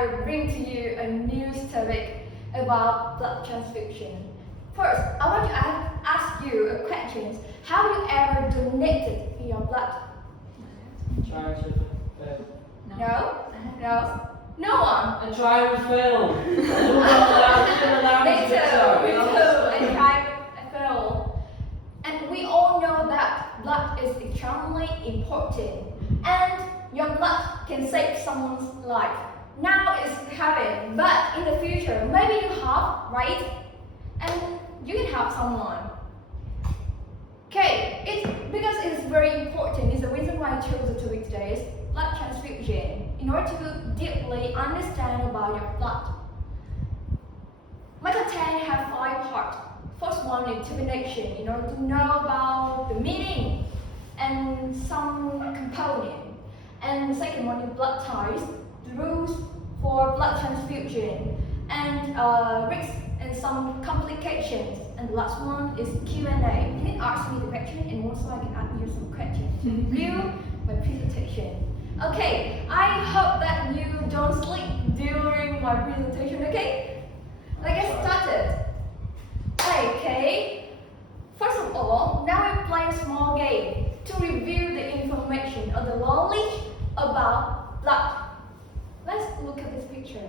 I will bring to you a new topic about blood transfusion. First, I want to ask you a question. Have you ever donated your blood? Try to fail. No? No? No one? I try to fail. Me too. I tried, I failed. And we all know that blood is extremely important. And your blood can save someone's life. Now it's happening, but in the future, maybe you have, right? And you can help someone. Okay, because it's very important. It's the reason why I chose the topic today is blood transfusion. In order to deeply understand about your blood. My content have 5 parts. First one is definition, in order to know about the meaning and some component. And the second one is blood types, the rules for blood transfusion, and risks and some complications. And the last one is Q&A. You can ask me the question and also I can ask you some questions to review my presentation. Okay, I hope that you don't sleep during my presentation, okay? Let's get started. Okay, first of all, now we play a small game to review the information or the knowledge about blood. Let's look at this picture.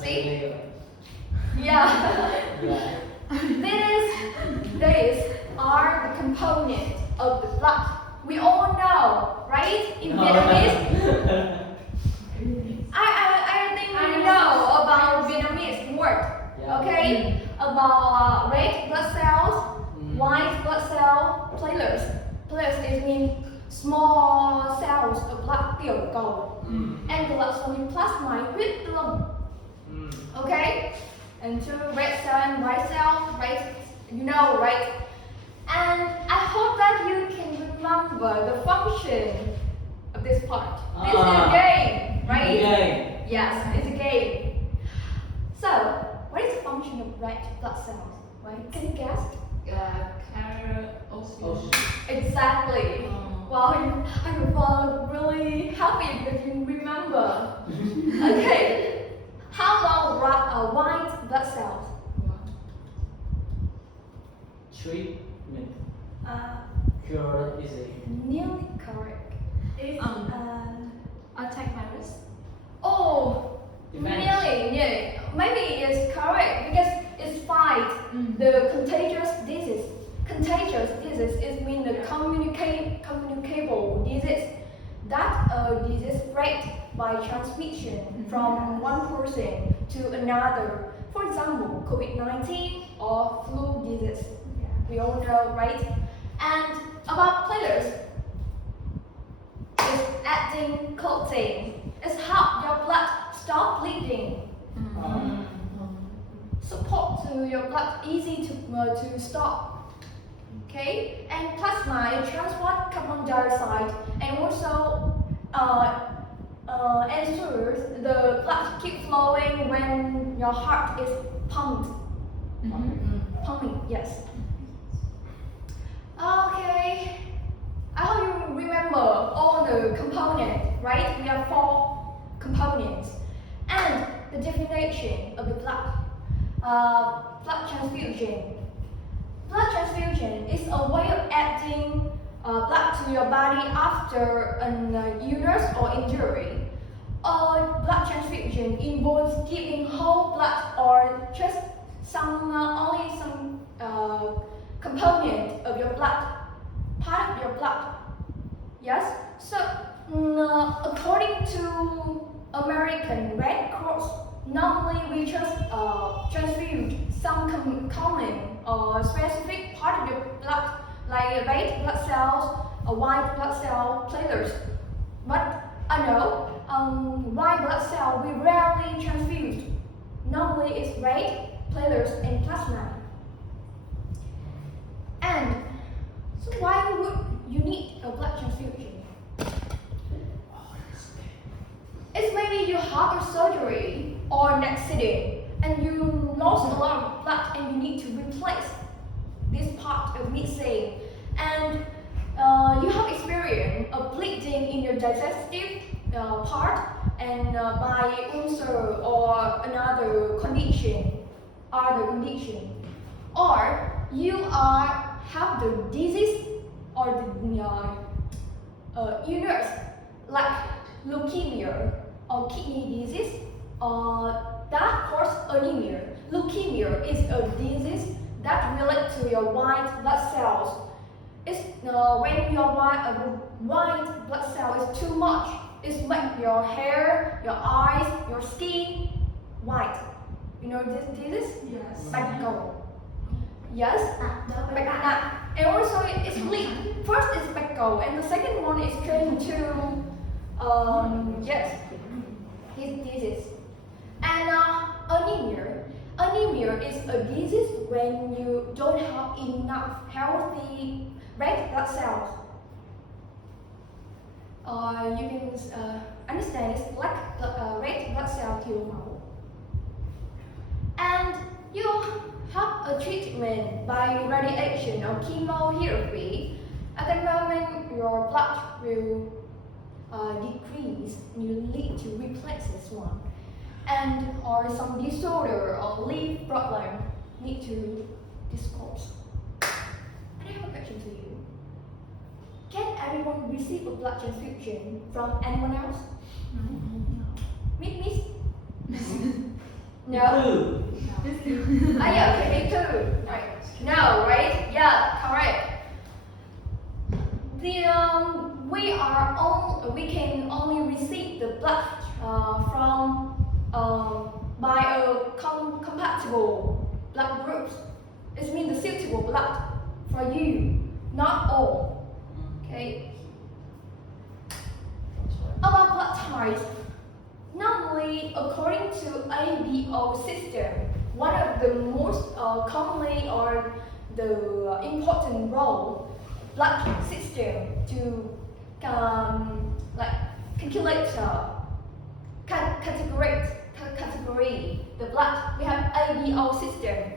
See? Yeah. These are the components of the blood. We all know, right? In Vietnamese. I think we know about Vietnamese word. Okay? About red blood cells, white blood cell, platelets. Platelets is mean small cells of blood, tiểu cầu. And the last one is plasma, huyết tương. Okay? And two red cell and white cell, right? You know, right? And I hope that you can remember the function of this part. This is a game, right? Okay. Yes, it's a game. So, what is the function of red blood cells? Right? Can you guess? Carrier oxygen. Exactly. Wow, I'm really happy that you remember. Okay. How about white blood cells? Treatment. Uh, Cure is it? Nearly correct. It's Attack virus. oh, Defense. nearly. Maybe it's correct because it's fight the contagious disease. Contagious disease is mean the communicable disease. That disease spread by transmission from one person to another. For example, COVID-19 or flu disease. We all know, right? And about platelets, it's adding clotting. It's help your blood stop bleeding. Support to your blood easy to stop. Okay, and plasma it transport carbon dioxide and also ensures the blood keep flowing when your heart is pumped. Pumping, yes. Okay, I hope you remember all the components, right? We have 4 components. And the definition of the blood. Blood transfusion. Blood transfusion is a way of adding blood to your body after an illness or injury. Blood transfusion involves giving whole blood or just only some component of your blood, part of your blood. Yes. So according to American Red Cross, normally we just transfuse some common or specific part of your blood, like red blood cells, white blood cell, platelets. But I know white blood cell we rarely transfuse. Normally it's red, platelets, and plasma. And so why would you need a blood transfusion? It's maybe you had a surgery or an accident and you lost a lot of blood and you need to replace this part of missing. And you have experience of bleeding in your digestive part and by ulcer or another condition, or you have the disease or the illness like leukemia or kidney disease that cause anemia. Leukemia is a disease that relates to your white blood cells. It's when your white blood cell is too much, it makes your hair, your eyes, your skin white. You know this disease? Yes. Bạch Yes, bạch. And also it's split. First is bạch and the second one is going to yes, his disease. And anemia. Anemia is a disease when you don't have enough healthy red blood cells. You can understand it's black red blood cell thiếu máu. And you have a treatment by radiation or chemotherapy. At that moment, your blood will decrease and you need to replace this one. And or some disorder or liver problem need to disclose. And I have a question to you. Can everyone receive a blood transfusion from anyone else? Miss? No? Yeah, okay, me too. Right. No, right? Yeah, correct. We can only receive the blood from by a compatible blood groups. It means the suitable blood for you, not all. Okay. About blood types, normally according to ABO system, one of the most commonly or the important role blood system to like calculate category the blood. We have ABO system.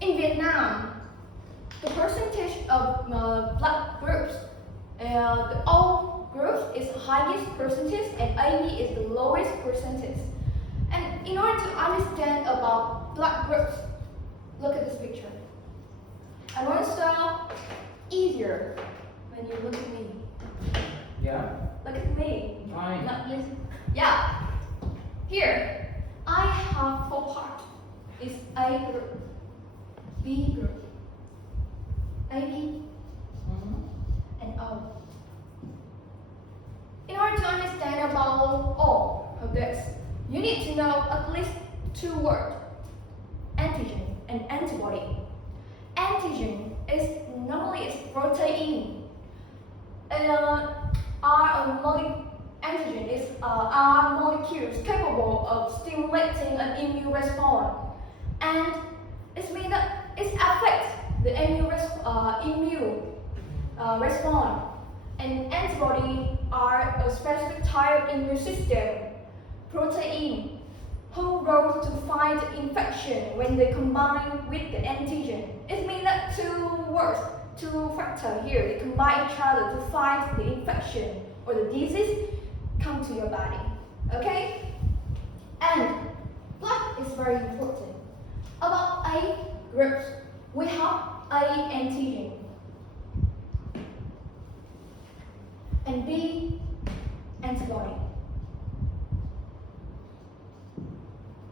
In Vietnam, the percentage of blood groups, the O group is the highest percentage and AB is the lowest percentage. And in order to understand about blood groups, look at this picture. I want to start easier when you look at me. Yeah. Look at me. Fine. Not listen. Yeah. Here, I have 4 parts. It's A group, B group, AB, and O. In order to understand about all of this, you need to know at least 2 words: antigen and antibody. Antigen is normally protein. Antigen is are molecules capable of stimulating an immune response, and it means that it affects the immune response. And antibody are a specific type in your system, protein, who role to fight infection when they combine with the antigen. It means that 2 factors here, they combine each other to fight the infection or the disease come to your body. Okay? And blood is very important. About A groups, we have A antigen and B antibody.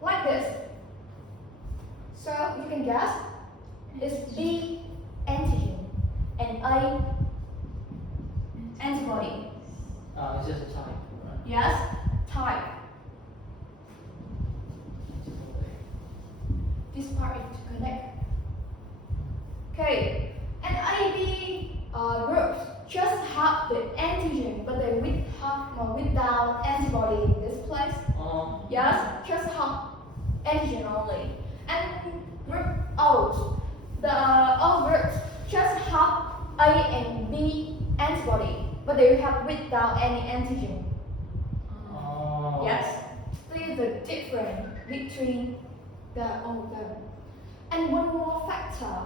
Like this. So you can guess it's B antigen and A antibody. It's just a type, right? Yes, type. This part is to connect. Okay, and AB groups just have the antigen, but they without antibody in this place. Yes, just have antigen only. And group O's, the O groups just have A and B antibody, but they have without any antigen. Yes, this is the difference between all of them. And one more factor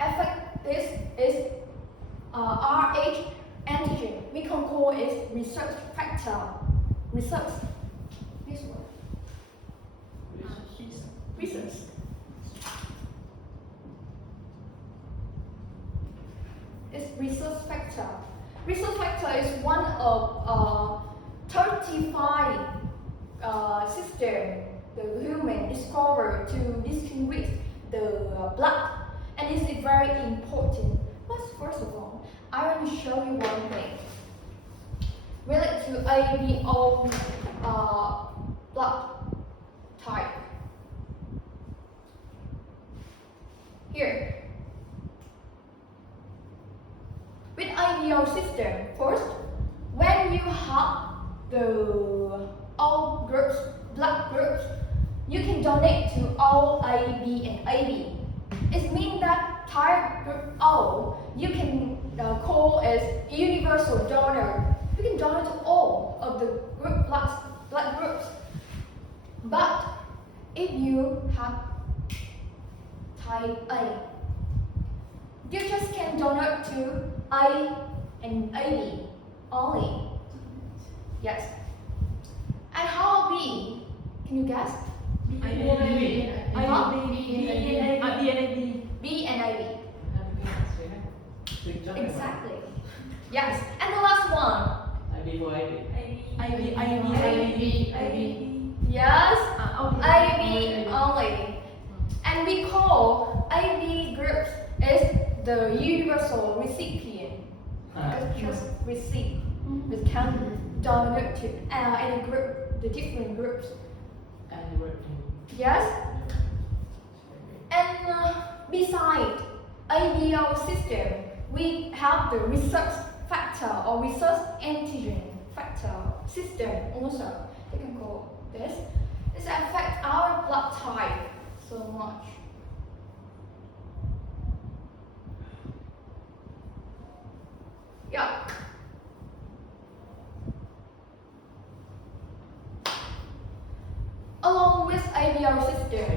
affect this is Rh antigen, we can call it research factor. Research. This one. Research. It's research factor. Research factor is one of 35 systems the human discovered to distinguish the blood, and it's very important. But first of all, I want to show you one thing related to ABO blood type. Here, with IELTS system, first, when you have the all groups, blood groups, you can donate to all A, B, and AB. It means that type group O, you can call as universal donor. You can donate to all of the group blood groups. But if you have type A, you just can donate to A and AB only. Yes. And how B? Can you guess? B and AB. B and AB. Exactly. Yes. And the last one. IB for IB. Yes. AB only. And we call AB groups as the universal recipient. It's just receive. It can donate to any group, the different groups. Yes. And beside ABO system, we have the research factor or research antigen factor system also. You can call this. It affects our blood type so much. Yeah. Along with ABO system,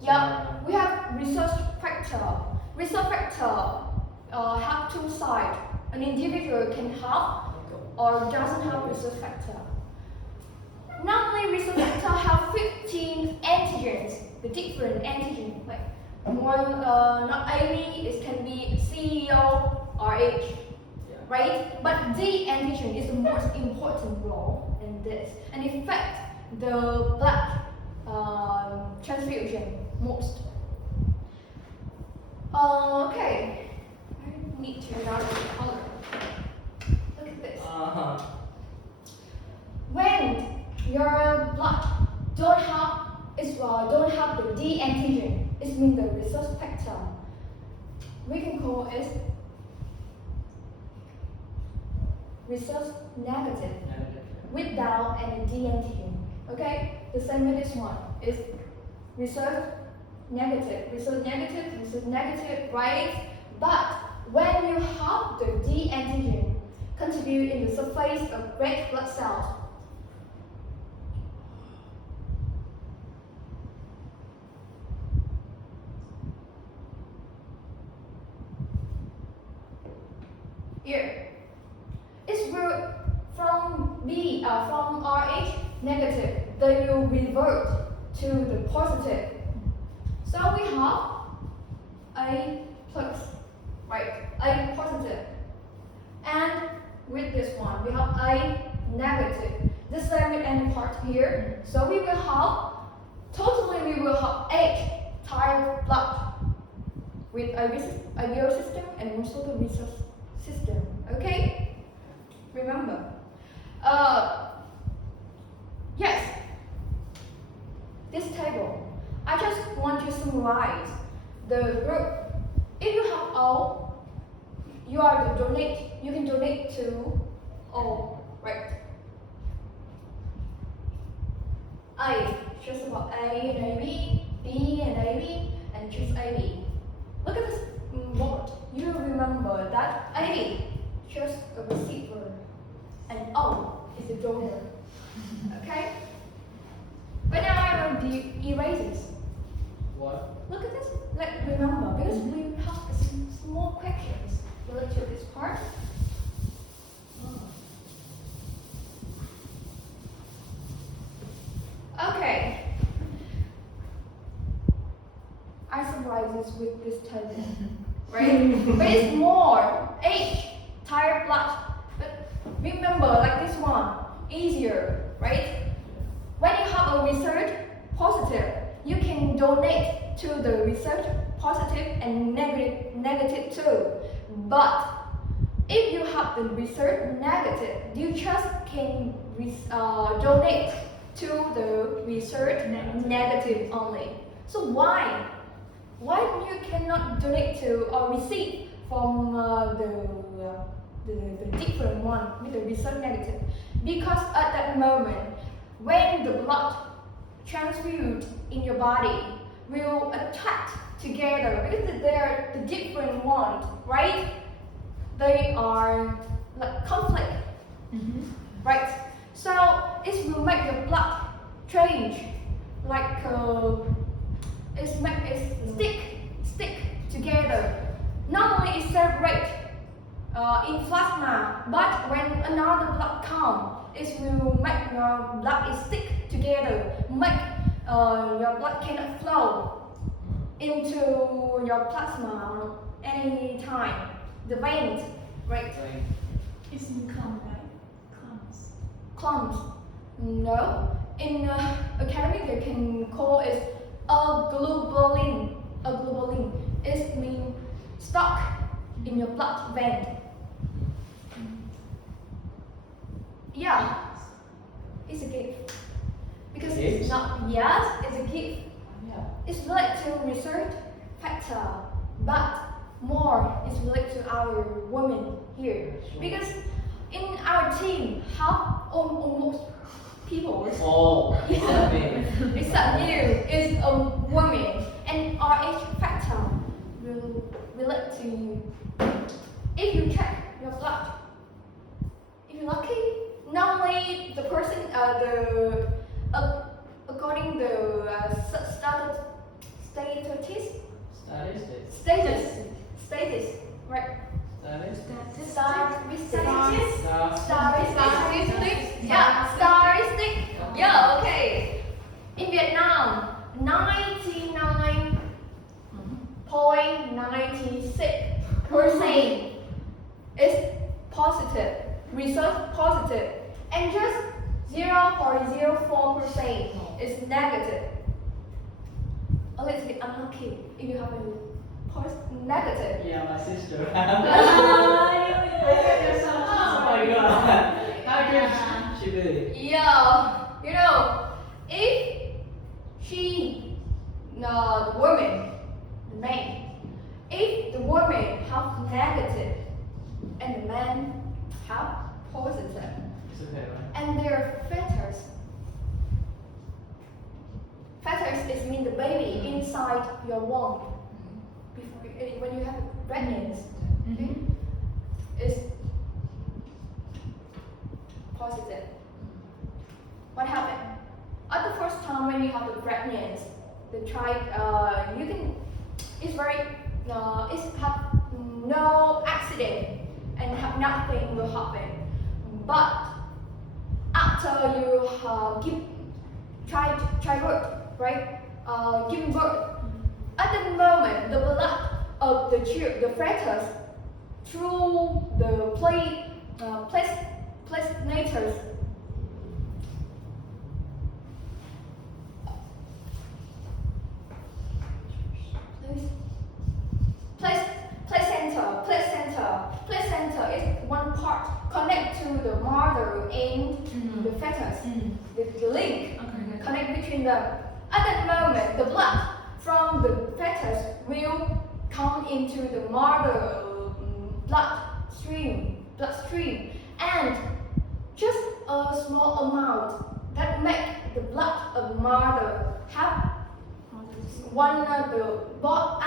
we have research factor. Research factor have two sides. An individual can have or doesn't have research factor. Normally, research factor have 15 antigens, the different antigens. Like one, not AB, it can be CEO or H, right? But D antigen is the most important role in this, and it affects the blood transfusion most. Okay, I need to add the color. Look at this. When your blood don't have the D antigen, it means the research factor. We can call it research negative without any D antigen. Okay, the same with this one is research negative, right? But when you have the D antigen contribute in the surface of red blood cells, here, it will from RH negative, they will revert to the positive. So we have A plus, right? A positive. And with this one, we have A negative. The same with any part here. So we will have, totally we will have 8 type blood with IBO system and also the research system. Okay? Remember. Yes. This table, I just want to summarize the group. If you have O, you can donate to O, right? A, just about A and AB, B and AB, and choose AB. Look at this board. You remember that AB just a receiver, and O is a donor. Okay? But now I will erase this. What? Look at this. Remember, because we have some small questions related to this part. is with this table, right? But it's more age, tired blood. But remember, like this one, easier, right? When you have a research positive, you can donate to the research positive and negative too. But if you have the research negative, you just can donate to the research negative only. So why? Why you cannot donate to or receive from the different one with the research negative? Because at that moment, when the blood transfused in your body will attach together, because they're the different ones, right? They are like conflict, right? So it will make the blood change, like it stick together. Normally it separate in plasma, but when another blood comes, it will make your blood stick together, make your blood cannot flow into your plasma any time. The veins, right? It's in clump, right? Clumps. Clumps. No. In academic, they can call it globulin. Globulin. It means stuck in your blood vein. Yeah. It's a gift. Because it's not, yes, it's a gift. Yeah. It's related to research factor, but more is related to our women here. Sure. Because in our team, half almost people, Oh, yeah, yeah. except you, is a woman, and our age factor will relate to you. If you check your blood, if you're lucky, normally the person, according to status, right? Statistic. Yeah, statistic. Yeah, okay. In Vietnam, 99.96% is positive, research positive, and just 0.04% is negative. A little bit unlucky if you have a negative. Yeah, my sister. I Oh my god. How could she be? Yeah, you know, if the woman, the man, if the woman have negative and the man have positive, It's okay, right? and their fetus is mean the baby inside your womb before when you have pregnancy, okay, is positive. What happened? At the first time when you have the pregnancy, they tried. You can. It's very. It's have no accident and have nothing will happen. But after you try birth, right? Giving birth. At the moment, the blood of the fetus through the placentas. Placenta is one part connect to the mother and the fetus. The link connect between them. At that moment, the blood from the fetus will come into the mother bloodstream, and just a small amount that make the blood of the mother have one the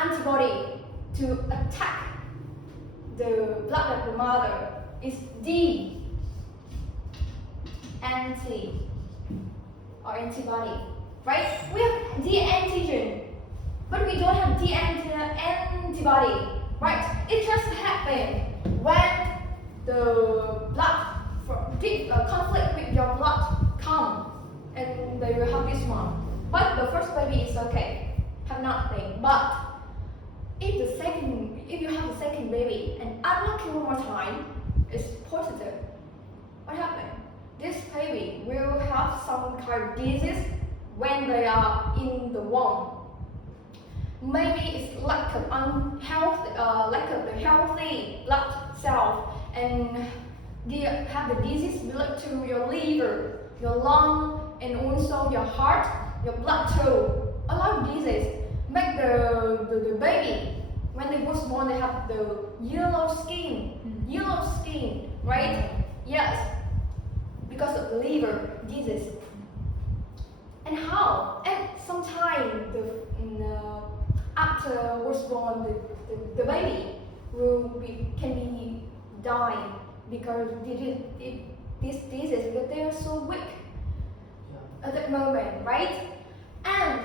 antibody to attack the blood of the mother is D antibody, right? We have D antigen, but we don't have D antibody, right? It just happens when the blood conflict with your blood come, and they will have this one. But the first baby is okay, have nothing. But after one more time, it's positive. What happened? This baby will have some kind of disease when they are in the womb. Maybe it's lack of the healthy blood cell, and they have the disease belong to your liver, your lung, and also your heart, your blood too. A lot of disease make the baby, when they was born, they have the yellow skin, right? Yes, because of the liver disease. And how? And sometimes after was born, the baby can be die because this disease, because they are so weak at that moment, right? And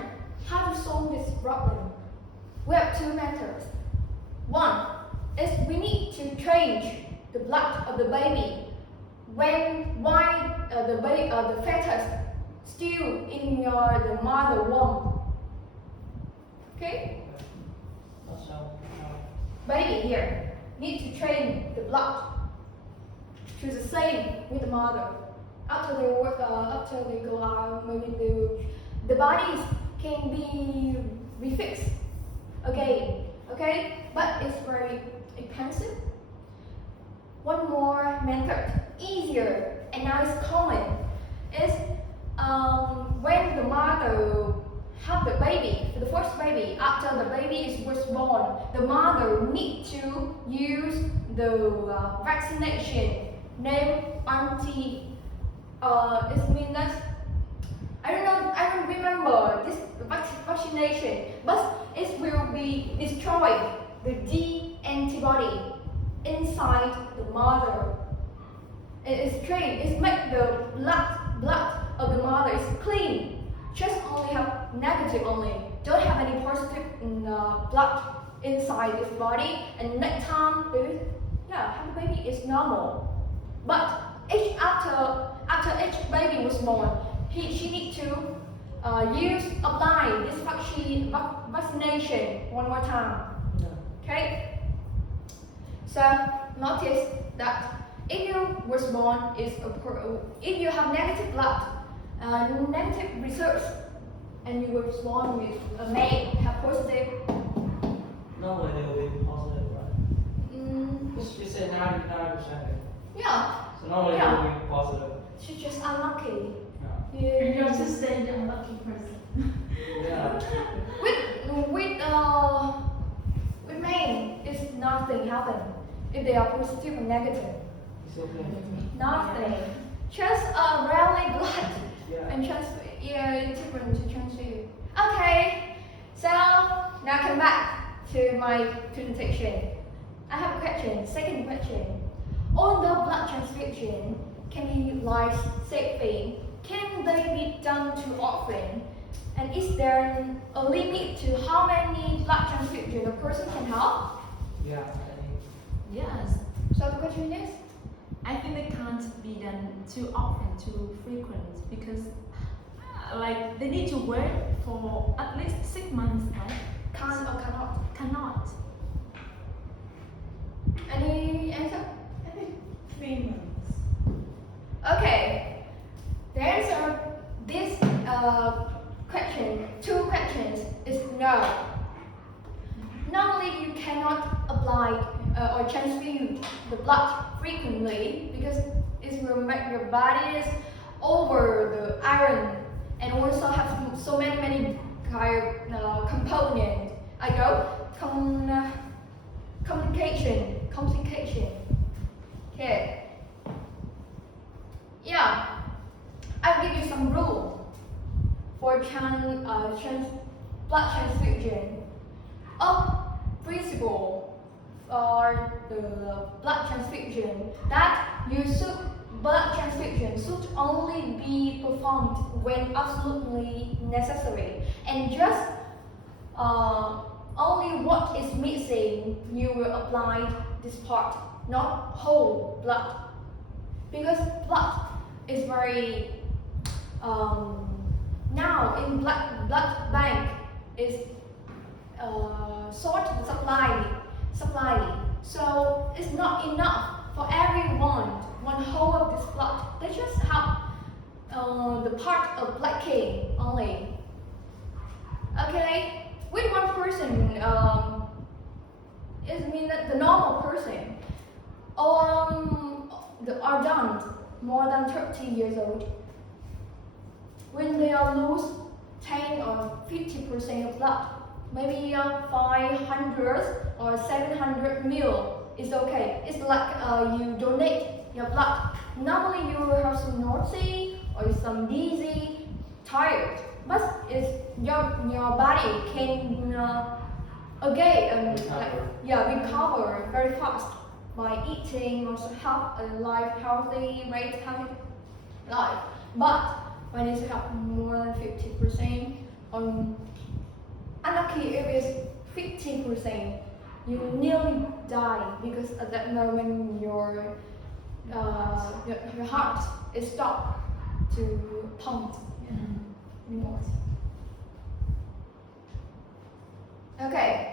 how to solve this problem? We have two methods. One is we need to change the blood of the baby while the fetus still in the mother womb. Okay? Baby here need to train the blood to the same with the mother. After they go out, maybe the bodies can be refixed again. Okay, but it's very expensive. One more method, easier and now it's common, is when the mother have the baby, the first baby, after the baby was born, the mother need to use the vaccination named it means that I don't remember this vaccination, but it will be destroy the D antibody inside the mother. It is trained. It make the blood of the mother is clean. Just only have negative only. Don't have any positive blood inside this body. And next time, have a baby is normal. But after each baby was born, she need to apply this vaccination one more time. Okay. So notice that if you was born if you have negative blood, negative results, and you were born with a male have positive. Normally they will be positive, right? Because you said 99%. Yeah. So normally they will be positive. She's just unlucky. Yeah. You're just the unlucky person. Yeah. With men, it's nothing happen if they are positive or negative. It's okay. Nothing. Just rarely blood Yeah. and different to transfuse. Okay. So now come back to my presentation. I have a question. Second question. Although blood transfusion can be life-saving, can they be done too often? And is there a limit to how many blood transfusion a person can have? Yeah. Yes, So the question is? I think they can't be done too often, too frequent, because like they need to wait for at least 6 months, right? Can or cannot? Cannot. Any answer? I think 3 months. Okay. The answer this question, two questions, is no. Normally you cannot apply or transfuse the blood frequently because it will make your bodies over the iron and also have so many kind of components. Complication. Okay. Yeah. I'll give you some rule for blood transfusion. A principle for the blood transfusion that blood transfusion should only be performed when absolutely necessary, and just only what is missing you will apply this part, not whole blood, because blood is very now in blood bank is short supply So it's not enough for everyone, one whole of this blood. They just have the part of black king only. Okay, with one person, it means that the normal person are done more than 30 years old. When they are lose 10 or 50% of blood, maybe 500 or 700 ml is okay. It's like you donate your blood. Normally you will have some nausea or some dizzy, tired, but it's your body can again recover very fast by eating or have a healthy life. But when you have more than 50%, unlucky if it's 50%, you nearly die because at that moment your heart is stopped to pump anymore. Okay.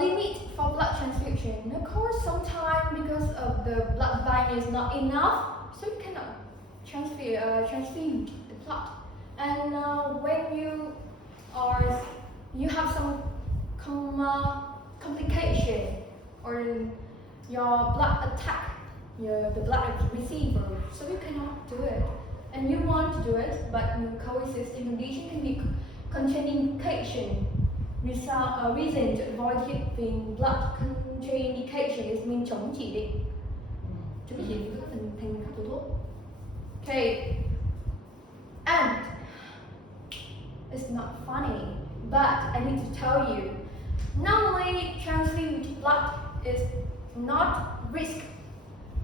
Limit for blood transfusion. Of course, sometimes because of the blood bank is not enough, so you cannot transfuse the blood. And when you have some complication or your blood attack the blood receiver, so you cannot do it. And you want to do it, but your coexisting condition can be contraindication. Reason to avoid giving blood contraindication is mean chống chỉ định. Chống chỉ định các thành các thuốc. Okay. And it's not funny, but I need to tell you, normally transfused blood is not risk,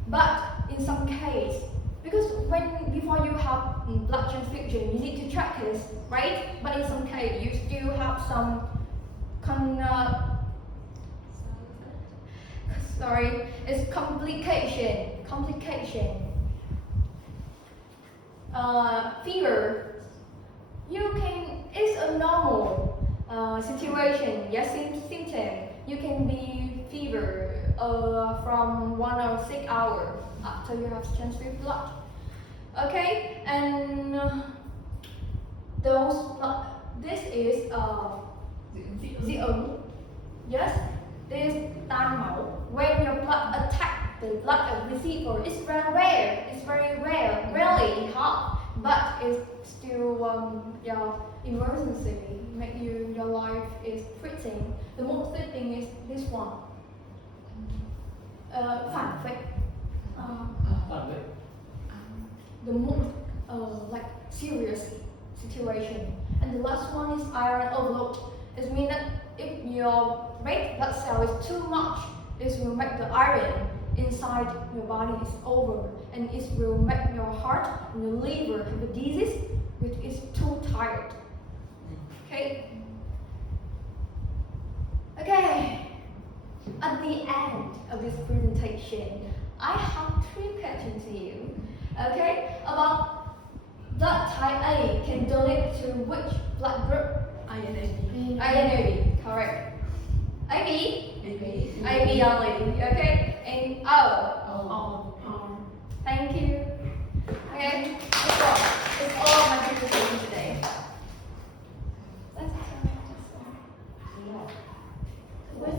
but in some case, because before you have blood transfusion, you need to track this, right? But in some case, you still have some it's complication. Fever. It's a normal situation. Yes, symptom. You can be fever from 1 or 6 hours after you have transfused blood. Okay, and this is dị ứng. Yes, this is tan máu. When your blood attack the blood receiver, it's very rare. It's very rare, rarely hot, but it's still emergency. Make your life is threatening. The most thing is this one. Phản vệ. The most like serious situation. And the last one is iron overload. It means that if your red blood cell is too much, it will make the iron inside your body is over, and it will make your heart and your liver have a disease which is too tired. Okay. At the end of this presentation, I have 3 questions to you. Okay, about blood type A can donate to which blood group? INAB, correct. AB only. Okay, and O. Thank you. Okay, that's all my presentation.